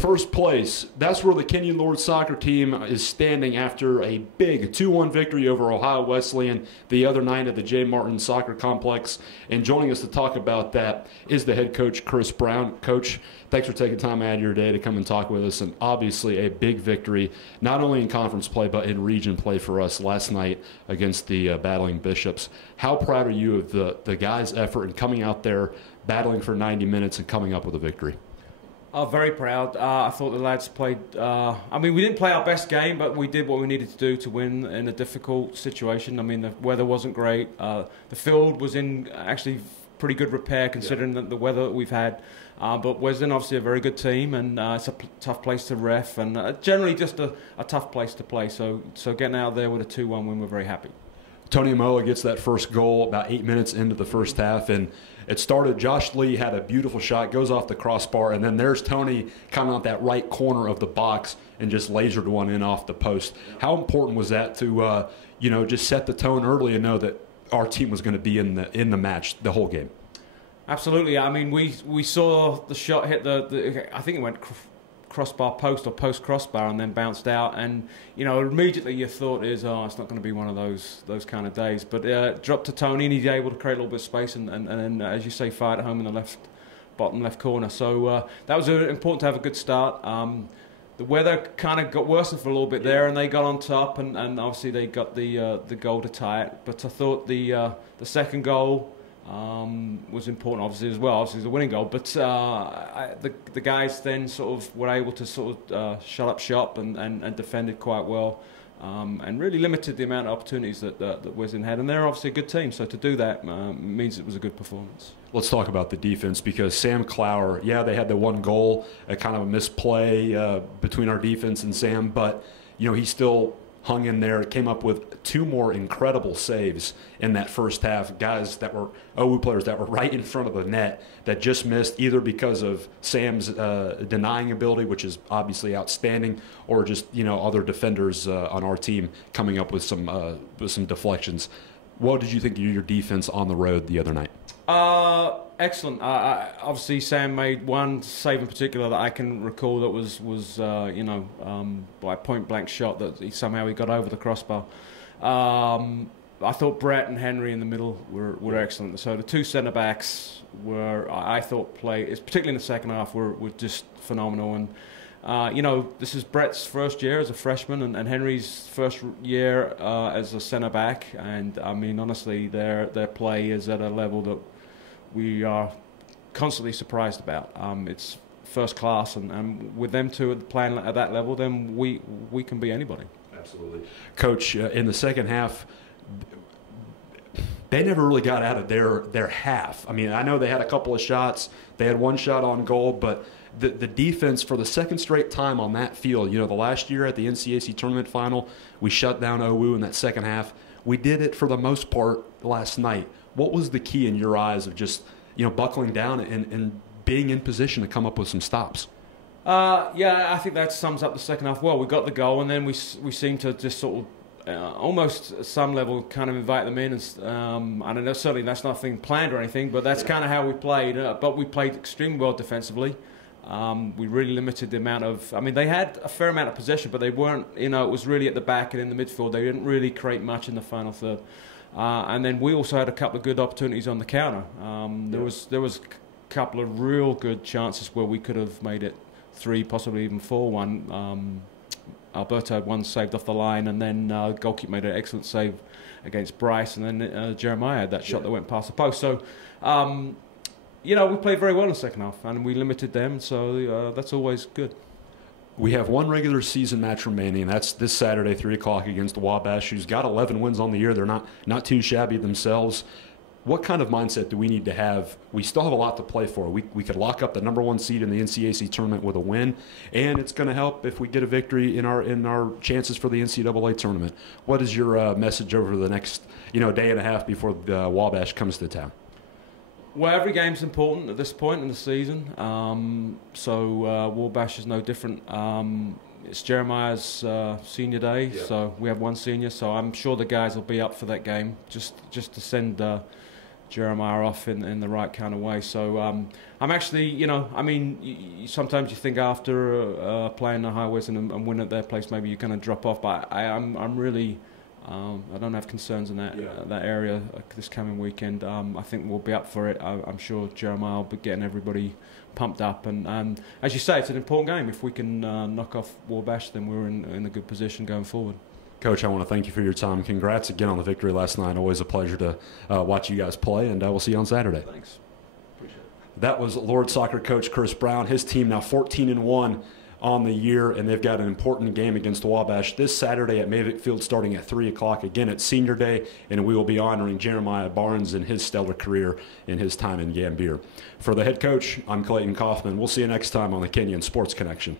first place, that's where the Kenyon Lord soccer team is standing after a big 2-1 victory over Ohio Wesleyan the other night at the J. Martin Soccer Complex. And joining us to talk about that is the head coach, Chris Brown. Coach, thanks for taking time out of your day to come and talk with us. And obviously a big victory, not only in conference play, but in region play for us last night against the Battling Bishops. How proud are you of the guys' effort in coming out there, battling for 90 minutes and coming up with a victory? Very proud. I thought the lads played, I mean, we didn't play our best game, but we did what we needed to do to win in a difficult situation. I mean, the weather wasn't great. The field was in actually pretty good repair considering the weather that we've had. But Wesleyan obviously a very good team, and it's a tough place to ref, and generally just a tough place to play. So getting out there with a 2-1 win, we're very happy. Tony Moa gets that first goal about 8 minutes into the first half, and it started. Josh Lee had a beautiful shot, goes off the crossbar, and then there's Tony coming out that right corner of the box and just lasered one in off the post. How important was that to just set the tone early and know that our team was going to be in the match the whole game? Absolutely. I mean, we saw the shot hit I think it went crossbar post or post crossbar and then bounced out, and immediately your thought is, oh, it's not going to be one of those kind of days. But dropped to Tony, and he's able to create a little bit of space, and then as you say, fired it home in the bottom left corner. So that was important to have a good start. The weather kind of got worse for a little bit there, and they got on top, and obviously they got the goal to tie it. But I thought the second goal was important, obviously, as well. Obviously, it was a winning goal, but the guys then sort of were able to sort of shut up shop and defended quite well, and really limited the amount of opportunities that Wesleyan had. And they're obviously a good team, so to do that means it was a good performance. Let's talk about the defense, because Sam Clower, they had the one goal, a kind of a misplay between our defense and Sam, but he still hung in there, came up with 2 more incredible saves in that first half. Guys that were OU players that were right in front of the net that just missed, either because of Sam's denying ability, which is obviously outstanding, or just other defenders on our team coming up with some deflections. What did you think of your defense on the road the other night? Excellent. Obviously, Sam made one save in particular that I can recall that was by point blank shot that he somehow got over the crossbar. I thought Brett and Henry in the middle were excellent. So the 2 centre backs I thought particularly in the second half, were just phenomenal. And this is Brett's first year as a freshman, and Henry's first year as a centre back. And I mean, honestly, their play is at a level that we are constantly surprised about. It's first class, and with them two playing at that level, then we can be anybody. Absolutely. Coach, in the second half, they never really got out of their half. I mean, I know they had a couple of shots. They had one shot on goal, but the defense for the second straight time on that field, the last year at the NCAC tournament final, we shut down OU in that second half. We did it for the most part last night. What was the key in your eyes of just, buckling down and being in position to come up with some stops? I think that sums up the second half well. We got the goal, and then we seemed to just sort of almost at some level kind of invite them in. And I don't know, certainly that's nothing planned or anything, but that's kind of how we played. But we played extremely well defensively. We really limited the amount of, they had a fair amount of possession, but they weren't, it was really at the back and in the midfield. They didn't really create much in the final third. And then we also had a couple of good opportunities on the counter. There was a couple of real good chances where we could have made it 3, possibly even 4-1. Alberto had one saved off the line, and then goalkeeper made an excellent save against Bryce, and then Jeremiah had that shot that went past the post. So, we played very well in the second half, and we limited them, so that's always good. We have one regular season match remaining, and that's this Saturday, 3 o'clock against the Wabash, who's got 11 wins on the year. They're not too shabby themselves. What kind of mindset do we need to have? We still have a lot to play for. We could lock up the #1 seed in the NCAC tournament with a win, and it's going to help if we get a victory in our chances for the NCAA tournament. What is your message over the next day and a half before the Wabash comes to town? Well, every game's important at this point in the season, so Wabash is no different. It's Jeremiah's senior day, so we have one senior, so I'm sure the guys will be up for that game, just to send Jeremiah off in the right kind of way. So I'm actually, you know, I mean, sometimes you think after playing Ohio Wesleyan and winning at their place, maybe you're going to drop off. But I'm really, I don't have concerns in that area this coming weekend. I think we'll be up for it. I'm sure Jeremiah will be getting everybody pumped up. And as you say, it's an important game. If we can knock off Wabash, then we're in a good position going forward. Coach, I want to thank you for your time. Congrats again on the victory last night. Always a pleasure to watch you guys play, and we'll see you on Saturday. Thanks. Appreciate it. That was Lord Soccer coach Chris Brown. His team now 14-1 on the year, and they've got an important game against Wabash this Saturday at Mavic Field starting at 3 o'clock. Again, it's senior day, and we will be honoring Jeremiah Barnes and his stellar career in his time in Gambier. For the head coach, I'm Clayton Kaufman. We'll see you next time on the Kenyon Sports Connection.